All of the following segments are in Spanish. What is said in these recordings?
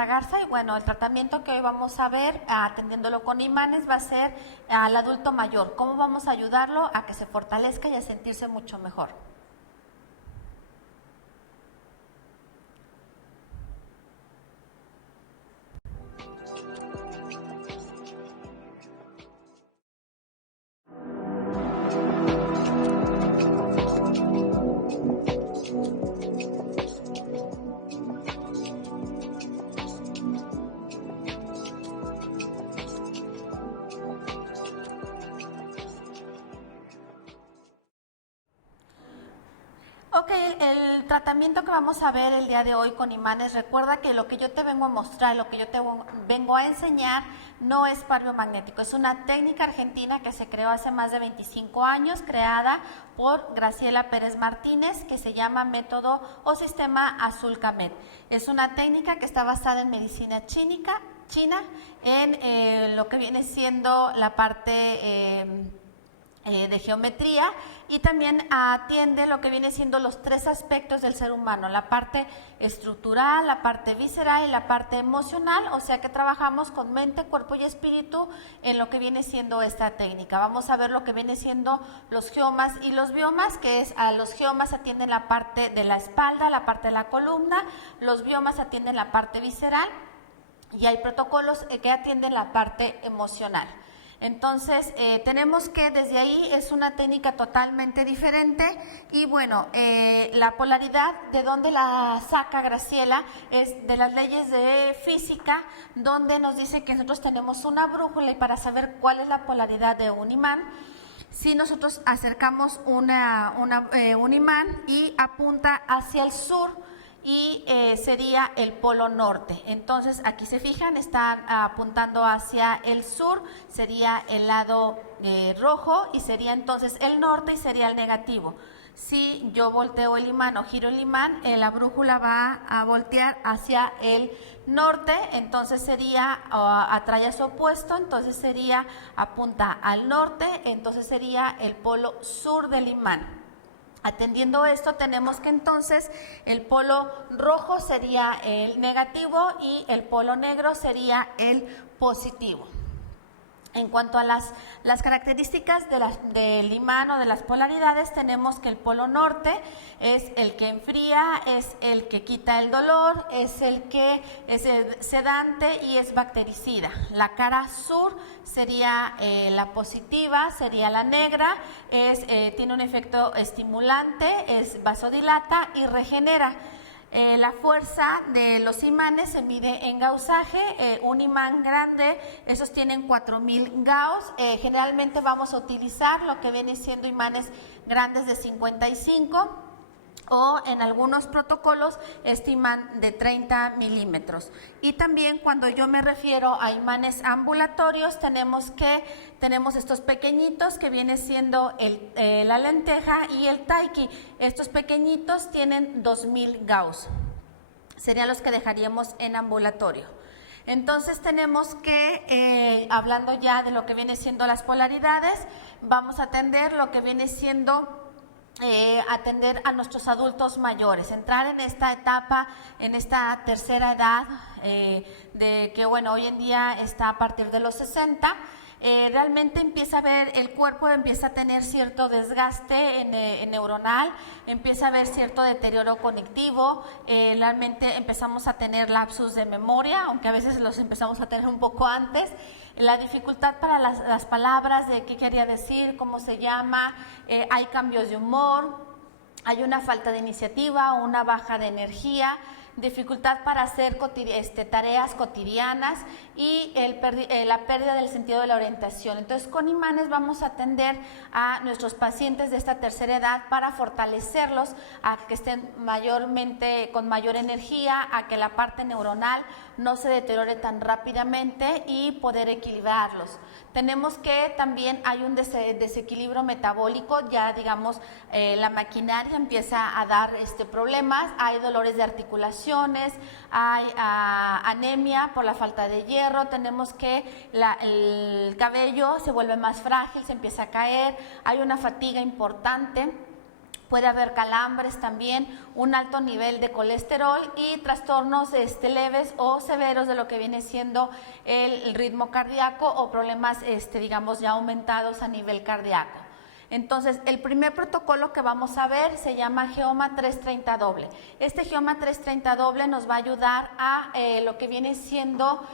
Marta Garza y bueno, el tratamiento que hoy vamos a ver atendiéndolo con imanes va a ser al adulto mayor. ¿Cómo vamos a ayudarlo a que se fortalezca y a sentirse mucho mejor? Ok, el tratamiento que vamos a ver el día de hoy con imanes, recuerda que lo que yo te vengo a mostrar, lo que yo te vengo a enseñar no es par biomagnético, es una técnica argentina que se creó hace más de 25 años, creada por Graciela Pérez Martínez, que se llama método o sistema Azul-Camet. Es una técnica que está basada en medicina china, en lo que viene siendo la parte de geometría y también atiende lo que viene siendo los tres aspectos del ser humano, la parte estructural, la parte visceral y la parte emocional, o sea que trabajamos con mente, cuerpo y espíritu en lo que viene siendo esta técnica. Vamos a ver lo que viene siendo los geomas y los biomas, que es a los geomas atienden la parte de la espalda, la parte de la columna, los biomas atienden la parte visceral y hay protocolos que atienden la parte emocional. Entonces, tenemos que desde ahí es una técnica totalmente diferente y bueno, la polaridad de donde la saca Graciela es de las leyes de física, donde nos dice que nosotros tenemos una brújula y para saber cuál es la polaridad de un imán, si nosotros acercamos un imán y apunta hacia el sur, y sería el polo norte. Entonces aquí se fijan, están apuntando hacia el sur, sería el lado rojo y sería entonces el norte y sería el negativo. Si yo volteo el imán o giro el imán, la brújula va a voltear hacia el norte, entonces sería atrae a su opuesto, entonces sería apunta al norte, entonces sería el polo sur del imán. Atendiendo esto, tenemos que entonces el polo rojo sería el negativo y el polo negro sería el positivo. En cuanto a las características del imán o de las polaridades, tenemos que el polo norte es el que enfría, es el que quita el dolor, es el que es sedante y es bactericida. La cara sur sería la positiva, sería la negra, tiene un efecto estimulante, es vasodilata y regenera. La fuerza de los imanes se mide en gausaje, un imán grande, esos tienen 4000 gauss, generalmente vamos a utilizar lo que viene siendo imanes grandes de 55 o en algunos protocolos este imán de 30 milímetros. Y también cuando yo me refiero a imanes ambulatorios tenemos estos pequeñitos que viene siendo la lenteja y el taiki. Estos pequeñitos tienen 2000 gauss, serían los que dejaríamos en ambulatorio. Entonces tenemos que, hablando ya de lo que viene siendo las polaridades, vamos a atender lo que viene siendo atender a nuestros adultos mayores, entrar en esta etapa, en esta tercera edad, de que bueno, hoy en día está a partir de los 60, realmente empieza a ver, el cuerpo empieza a tener cierto desgaste neuronal, empieza a haber cierto deterioro cognitivo, realmente empezamos a tener lapsus de memoria, aunque a veces los empezamos a tener un poco antes, la dificultad para las palabras, de qué quería decir, cómo se llama, hay cambios de humor, hay una falta de iniciativa, una baja de energía, dificultad para hacer tareas cotidianas y la pérdida del sentido de la orientación. Entonces, con imanes vamos a atender a nuestros pacientes de esta tercera edad para fortalecerlos, a que estén con mayor energía, a que la parte neuronal no se deteriore tan rápidamente y poder equilibrarlos. Tenemos que también hay un desequilibrio metabólico, ya digamos la maquinaria empieza a dar problemas, hay dolores de articulaciones, hay anemia por la falta de hierro, tenemos que el cabello se vuelve más frágil, se empieza a caer, hay una fatiga importante. Puede haber calambres también, un alto nivel de colesterol y trastornos leves o severos de lo que viene siendo el ritmo cardíaco o problemas, digamos, ya aumentados a nivel cardíaco. Entonces, el primer protocolo que vamos a ver se llama Geoma 330 doble. Este Geoma 330 doble nos va a ayudar a lo que viene siendo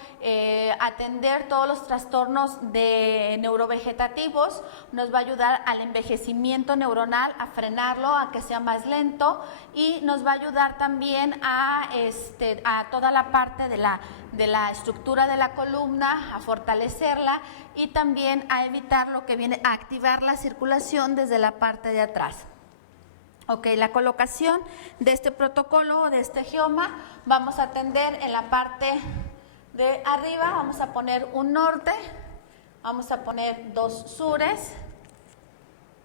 atender todos los trastornos neurovegetativos, nos va a ayudar al envejecimiento neuronal, a frenarlo, a que sea más lento y nos va a ayudar también a toda la parte de la estructura de la columna, a fortalecerla y también a evitar lo que viene a activar la circulación desde la parte de atrás. Ok, la colocación de este protocolo o de este geoma, vamos a atender en la parte de arriba, vamos a poner un norte, vamos a poner 2 sures,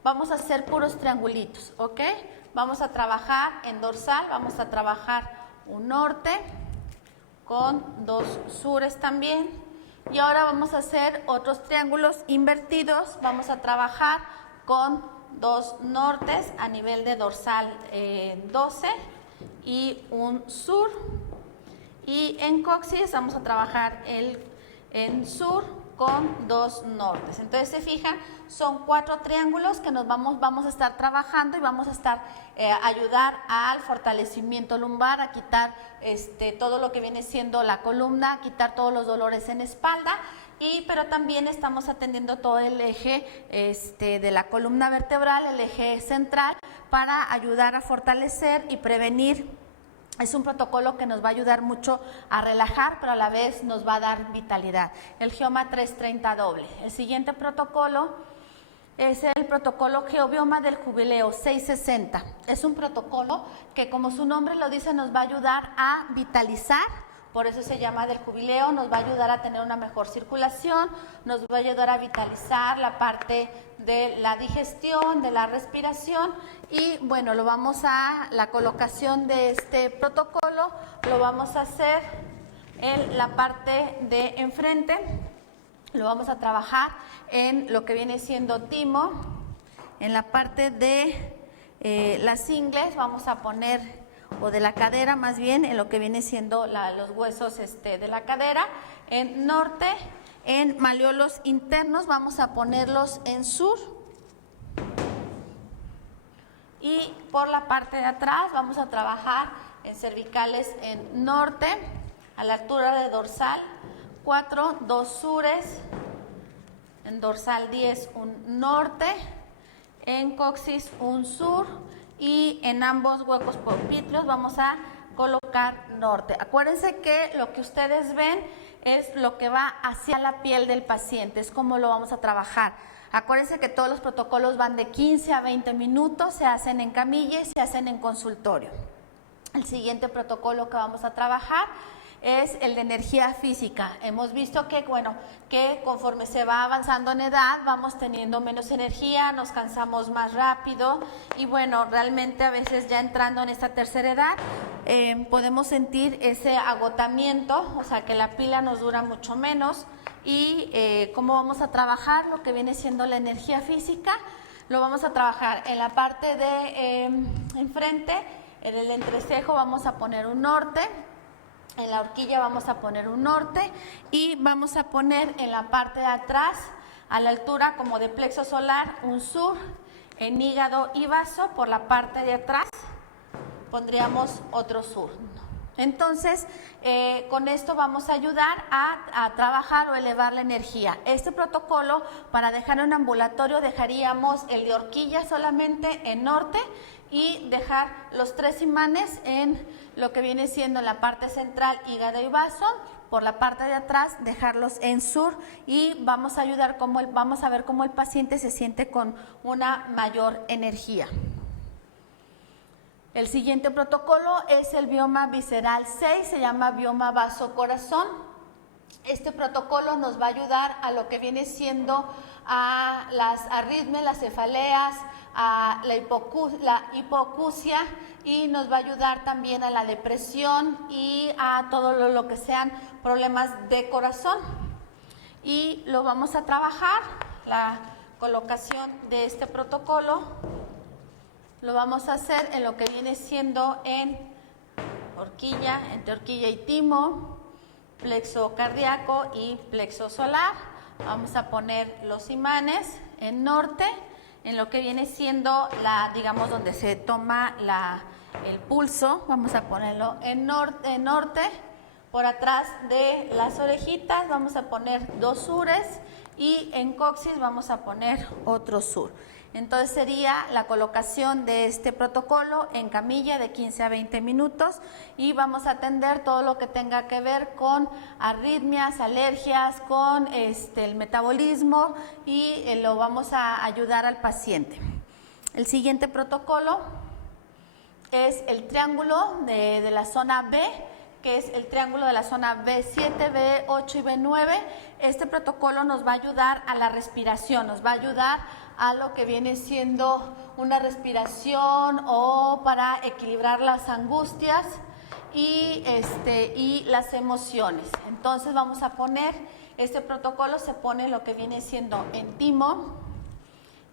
vamos a hacer puros triangulitos, ok. Vamos a trabajar en dorsal, vamos a trabajar un norte con 2 sures también. Y ahora vamos a hacer otros triángulos invertidos, vamos a trabajar con 2 nortes a nivel de dorsal 12 y un sur. Y en coxis vamos a trabajar en sur con 2 nortes. Entonces se fijan, son 4 triángulos que nos vamos a estar trabajando y vamos a estar ayudar al fortalecimiento lumbar, a quitar todo lo que viene siendo la columna, a quitar todos los dolores en espalda, pero también estamos atendiendo todo el eje de la columna vertebral, el eje central, para ayudar a fortalecer y prevenir. Es un protocolo que nos va a ayudar mucho a relajar, pero a la vez nos va a dar vitalidad. El Geoma 330 doble. El siguiente protocolo es el protocolo Geobioma del Jubileo 660. Es un protocolo que, como su nombre lo dice, nos va a ayudar a vitalizar. Por eso se llama del jubileo, nos va a ayudar a tener una mejor circulación, nos va a ayudar a vitalizar la parte de la digestión, de la respiración y bueno, la colocación de este protocolo lo vamos a hacer en la parte de enfrente, lo vamos a trabajar en lo que viene siendo timo, en la parte de las ingles vamos a poner o de la cadera más bien, en lo que viene siendo los huesos de la cadera, en norte, en malleolos internos vamos a ponerlos en sur y por la parte de atrás vamos a trabajar en cervicales en norte, a la altura de dorsal 4, 2 sures, en dorsal 10 un norte, en coxis un sur, y en ambos huecos popliteos vamos a colocar norte. Acuérdense que lo que ustedes ven es lo que va hacia la piel del paciente, es como lo vamos a trabajar. Acuérdense que todos los protocolos van de 15 a 20 minutos, se hacen en camilla y se hacen en consultorio. El siguiente protocolo que vamos a trabajar es el de energía física. Hemos visto que conforme se va avanzando en edad vamos teniendo menos energía, nos cansamos más rápido y bueno, realmente a veces ya entrando en esta tercera edad podemos sentir ese agotamiento, o sea que la pila nos dura mucho menos y ¿cómo vamos a trabajar lo que viene siendo la energía física? Lo vamos a trabajar en la parte de enfrente, en el entrecejo vamos a poner un norte, en la horquilla vamos a poner un norte y vamos a poner en la parte de atrás, a la altura como de plexo solar, un sur, en hígado y vaso, por la parte de atrás pondríamos otro sur. Entonces, con esto vamos a ayudar a trabajar o elevar la energía. Este protocolo, para dejar en ambulatorio, dejaríamos el de horquilla solamente en norte y dejar los 3 imanes en lo que viene siendo la parte central, hígado y vaso. Por la parte de atrás, dejarlos en sur y vamos a ver cómo el paciente se siente con una mayor energía. El siguiente protocolo es el bioma visceral 6, se llama bioma vaso-corazón. Este protocolo nos va a ayudar a lo que viene siendo a las arritmias, las cefaleas, a la hipoacusia y nos va a ayudar también a la depresión y a todo lo que sean problemas de corazón. Y lo vamos a trabajar, la colocación de este protocolo. Lo vamos a hacer en lo que viene siendo en horquilla, entre horquilla y timo, plexo cardíaco y plexo solar. Vamos a poner los imanes en norte, en lo que viene siendo digamos, donde se toma el pulso. Vamos a ponerlo en norte. Por atrás de las orejitas vamos a poner 2 sures y en coxis vamos a poner otro sur. Entonces sería la colocación de este protocolo en camilla de 15 a 20 minutos y vamos a atender todo lo que tenga que ver con arritmias, alergias, con el metabolismo y lo vamos a ayudar al paciente. El siguiente protocolo es el triángulo de la zona B, que es el triángulo de la zona B7, B8 y B9. Este protocolo nos va a ayudar a la respiración, nos va a ayudar a lo que viene siendo una respiración o para equilibrar las angustias y las emociones. Entonces vamos a poner, este protocolo se pone lo que viene siendo en timo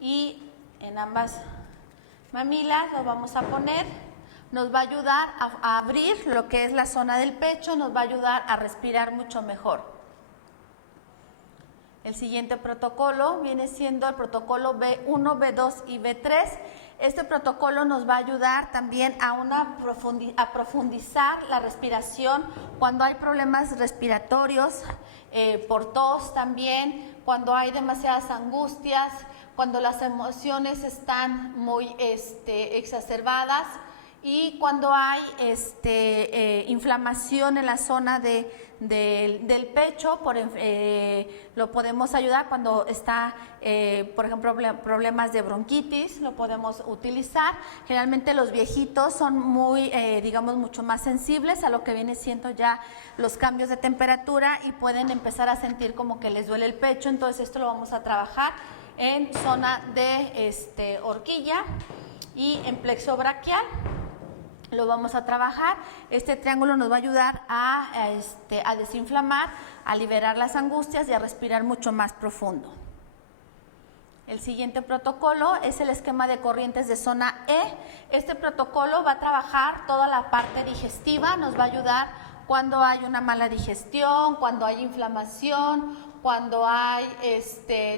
y en ambas mamilas lo vamos a poner. Nos va a ayudar a abrir lo que es la zona del pecho, nos va a ayudar a respirar mucho mejor. El siguiente protocolo viene siendo el protocolo B1, B2 y B3. Este protocolo nos va a ayudar también a profundizar la respiración cuando hay problemas respiratorios, por tos también, cuando hay demasiadas angustias, cuando las emociones están muy exacerbadas y cuando hay inflamación en la zona del pecho, lo podemos ayudar cuando está, por ejemplo, problemas de bronquitis, lo podemos utilizar. Generalmente los viejitos son muy, digamos, mucho más sensibles a lo que viene siendo ya los cambios de temperatura y pueden empezar a sentir como que les duele el pecho. Entonces esto lo vamos a trabajar en zona de horquilla y en plexo braquial. Lo vamos a trabajar. Este triángulo nos va a ayudar a desinflamar, a liberar las angustias y a respirar mucho más profundo. El siguiente protocolo es el esquema de corrientes de zona E. Este protocolo va a trabajar toda la parte digestiva, nos va a ayudar cuando hay una mala digestión, cuando hay inflamación, cuando hay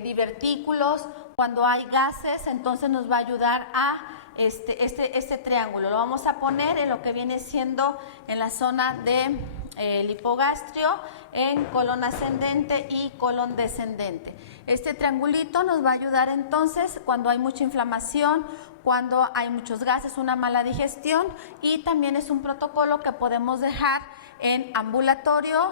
divertículos, cuando hay gases. Entonces nos va a ayudar a este triángulo. Lo vamos a poner en lo que viene siendo en la zona de hipogastrio, en colon ascendente y colon descendente. Este triangulito nos va a ayudar entonces cuando hay mucha inflamación, cuando hay muchos gases, una mala digestión, y también es un protocolo que podemos dejar en ambulatorio.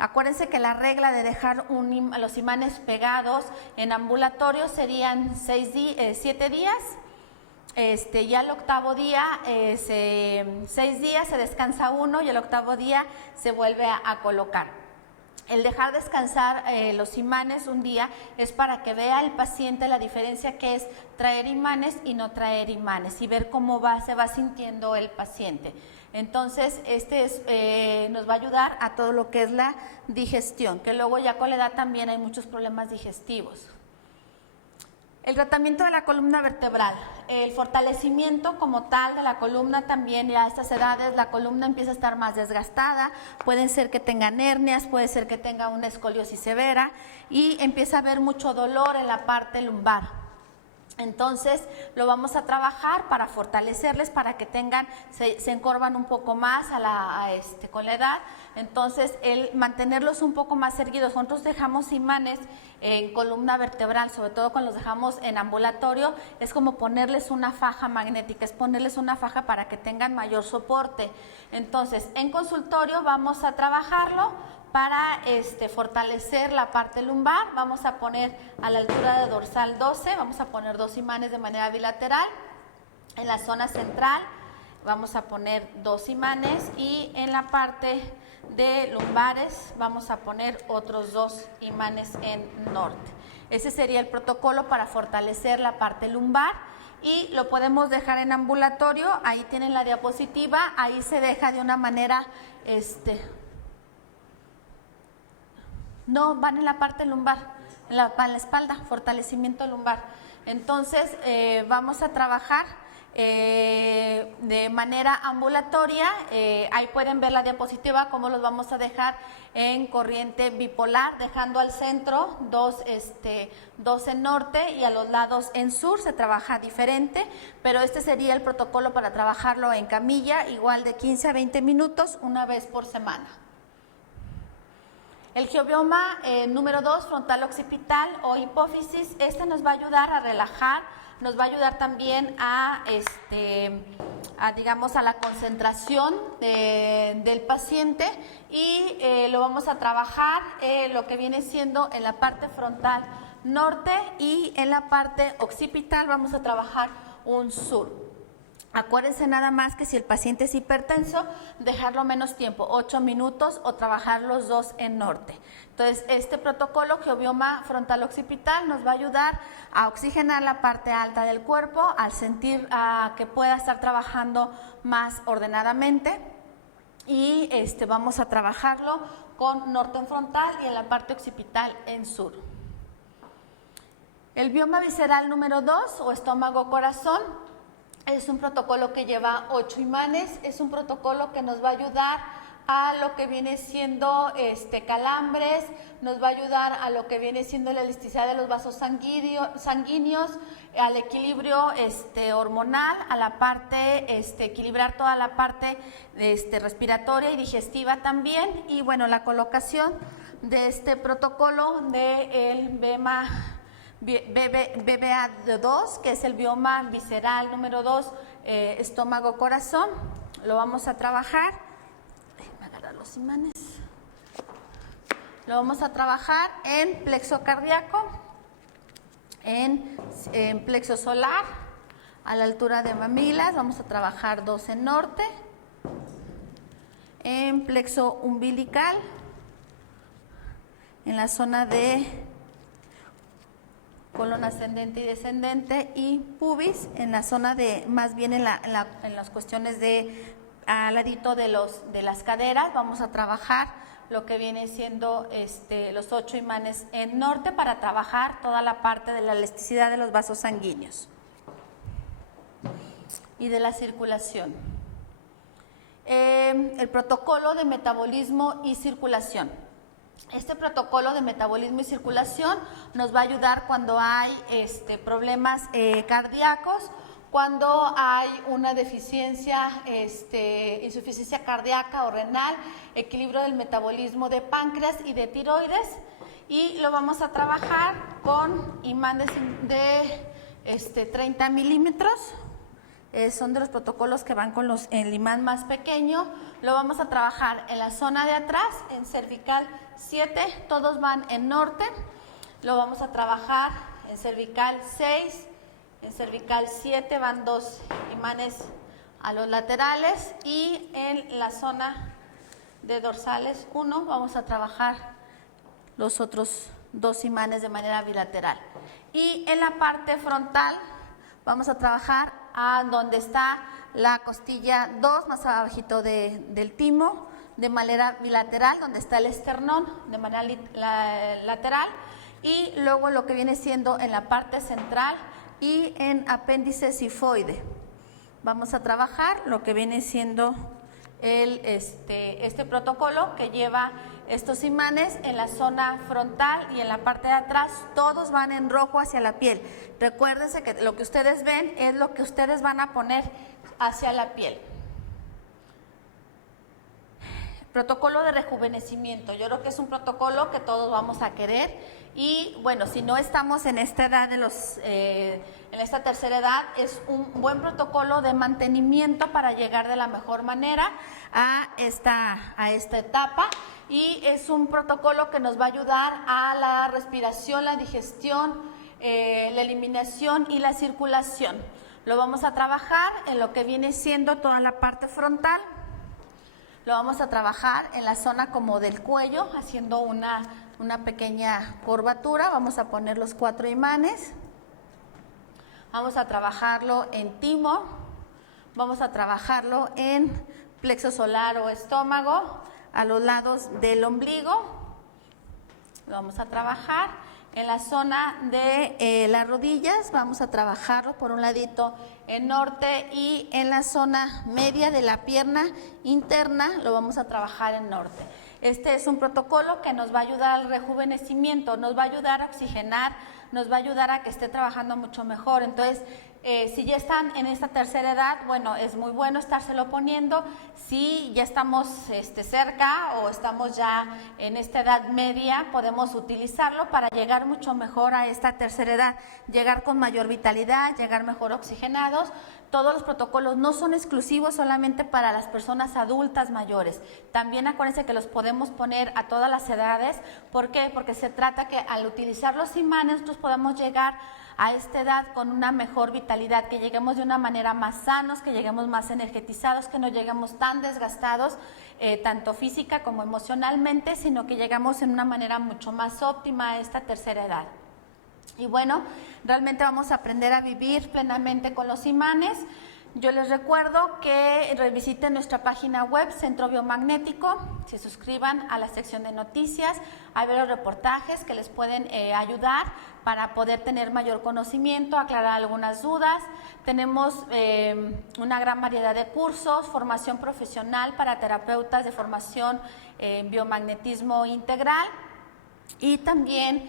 Acuérdense que la regla de dejar los imanes pegados en ambulatorio serían 7 días. Ya el 8º día, 6 días se descansa 1 y el 8º día se vuelve a colocar. El dejar descansar los imanes un día es para que vea el paciente la diferencia que es traer imanes y no traer imanes y ver cómo se va sintiendo el paciente. Entonces, nos va a ayudar a todo lo que es la digestión, que luego ya con la edad también hay muchos problemas digestivos. El tratamiento de la columna vertebral, el fortalecimiento como tal de la columna también, ya a estas edades la columna empieza a estar más desgastada, pueden ser que tengan hernias, puede ser que tenga una escoliosis severa y empieza a haber mucho dolor en la parte lumbar. Entonces lo vamos a trabajar para fortalecerles, para que se encorvan un poco más con la edad. Entonces el mantenerlos un poco más erguidos. Nosotros dejamos imanes en columna vertebral, sobre todo cuando los dejamos en ambulatorio, es como ponerles una faja magnética, es ponerles una faja para que tengan mayor soporte. Entonces en consultorio vamos a trabajarlo para fortalecer la parte lumbar. Vamos a poner a la altura de dorsal 12, vamos a poner 2 imanes de manera bilateral. En la zona central vamos a poner 2 imanes y en la parte de lumbares vamos a poner otros 2 imanes en norte. Ese sería el protocolo para fortalecer la parte lumbar y lo podemos dejar en ambulatorio. Ahí tienen la diapositiva, ahí se deja de una manera no, van en la parte lumbar, en la espalda, fortalecimiento lumbar. Entonces, vamos a trabajar de manera ambulatoria. Ahí pueden ver la diapositiva, cómo los vamos a dejar en corriente bipolar, dejando al centro dos en norte y a los lados en sur. Se trabaja diferente, pero este sería el protocolo para trabajarlo en camilla, igual de 15 a 20 minutos, una vez por semana. El geobioma número 2, frontal occipital o hipófisis, este nos va a ayudar a relajar, nos va a ayudar también digamos, a la concentración del paciente, y lo vamos a trabajar lo que viene siendo en la parte frontal norte, y en la parte occipital vamos a trabajar un sur. Acuérdense nada más que si el paciente es hipertenso, dejarlo menos tiempo, 8 minutos, o trabajar los dos en norte. Entonces, este protocolo geobioma frontal occipital nos va a ayudar a oxigenar la parte alta del cuerpo, al sentir que pueda estar trabajando más ordenadamente, y vamos a trabajarlo con norte en frontal y en la parte occipital en sur. El bioma visceral número 2 o estómago-corazón es un protocolo que lleva 8 imanes, es un protocolo que nos va a ayudar a lo que viene siendo calambres, nos va a ayudar a lo que viene siendo la elasticidad de los vasos sanguíneos, al equilibrio hormonal, a la parte, equilibrar toda la parte respiratoria y digestiva también. Y bueno, la colocación de este protocolo del BBA2, que es el bioma visceral número 2, estómago-corazón, lo vamos a trabajar. Déjenme agarrar los imanes. Lo vamos a trabajar en plexo cardíaco, en plexo solar, a la altura de mamilas. Vamos a trabajar 2 en norte, en plexo umbilical, en la zona de colon ascendente y descendente, y pubis en la zona de, más bien en las cuestiones de al ladito de las caderas. Vamos a trabajar lo que viene siendo los 8 imanes en norte para trabajar toda la parte de la elasticidad de los vasos sanguíneos y de la circulación. El protocolo de metabolismo y circulación. Este protocolo de metabolismo y circulación nos va a ayudar cuando hay problemas cardíacos, cuando hay una deficiencia, insuficiencia cardíaca o renal, equilibrio del metabolismo de páncreas y de tiroides, y lo vamos a trabajar con imanes de 30 milímetros. Son de los protocolos que van con el imán más pequeño. Lo vamos a trabajar en la zona de atrás, en cervical 7, todos van en norte. Lo vamos a trabajar en cervical 6, en cervical 7 van 2 imanes a los laterales, y en la zona de dorsales 1 vamos a trabajar los otros 2 imanes de manera bilateral. Y en la parte frontal vamos a trabajar a donde está la costilla 2, más abajito del timo, de manera bilateral, donde está el esternón, de manera lateral, y luego lo que viene siendo en la parte central y en apéndice sifoide. Vamos a trabajar lo que viene siendo este protocolo, que lleva estos imanes en la zona frontal y en la parte de atrás. Todos van en rojo hacia la piel. Recuérdense que lo que ustedes ven es lo que ustedes van a poner hacia la piel. Protocolo de rejuvenecimiento. Yo creo que es un protocolo que todos vamos a querer, y bueno, si no estamos en esta edad en esta tercera edad, es un buen protocolo de mantenimiento para llegar de la mejor manera a esta etapa, y es un protocolo que nos va a ayudar a la respiración, la digestión, la eliminación y la circulación. Lo vamos a trabajar en lo que viene siendo toda la parte frontal. Lo vamos a trabajar en la zona como del cuello, haciendo una pequeña curvatura. Vamos a poner los 4 imanes. Vamos a trabajarlo en timo. Vamos a trabajarlo en plexo solar o estómago, a los lados del ombligo. Lo vamos a trabajar. En la zona de las rodillas vamos a trabajarlo por un ladito en norte y en la zona media de la pierna interna lo vamos a trabajar en norte. Este es un protocolo que nos va a ayudar al rejuvenecimiento, nos va a ayudar a oxigenar, nos va a ayudar a que esté trabajando mucho mejor. Entonces, si ya están en esta tercera edad, bueno, es muy bueno estárselo poniendo. Si ya estamos cerca o estamos ya en esta edad media, podemos utilizarlo para llegar mucho mejor a esta tercera edad, llegar con mayor vitalidad, llegar mejor oxigenados. Todos los protocolos no son exclusivos solamente para las personas adultas mayores. También acuérdense que los podemos poner a todas las edades. ¿Por qué? Porque se trata que al utilizar los imanes nosotros podamos llegar a esta edad con una mejor vitalidad, que lleguemos de una manera más sanos, que lleguemos más energetizados, que no lleguemos tan desgastados, tanto física como emocionalmente, sino que llegamos en una manera mucho más óptima a esta tercera edad. Y bueno, realmente vamos a aprender a vivir plenamente con los imanes. Yo les recuerdo que revisiten nuestra página web Centro Biomagnético, se suscriban a la sección de noticias, hay varios reportajes que les pueden ayudar para poder tener mayor conocimiento, aclarar algunas dudas. Tenemos una gran variedad de cursos, formación profesional para terapeutas de formación en biomagnetismo integral. Y también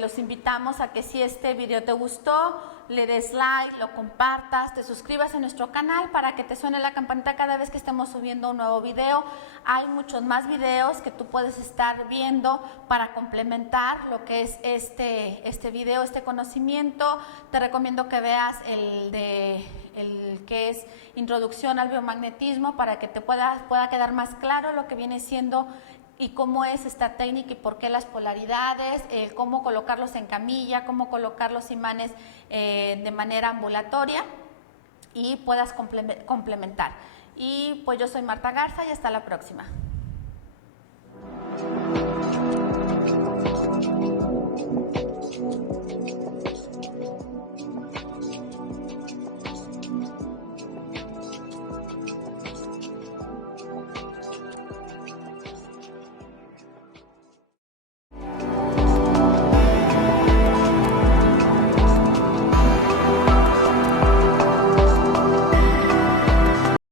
los invitamos a que si este video te gustó, le des like, lo compartas, te suscribas a nuestro canal para que te suene la campanita cada vez que estemos subiendo un nuevo video. Hay muchos más videos que tú puedes estar viendo para complementar lo que es este video, este conocimiento. Te recomiendo que veas el que es Introducción al Biomagnetismo para que te pueda quedar más claro lo que viene siendo y cómo es esta técnica y por qué las polaridades, cómo colocarlos en camilla, cómo colocar los imanes de manera ambulatoria y puedas complementar. Y pues yo soy Marta Garza y hasta la próxima.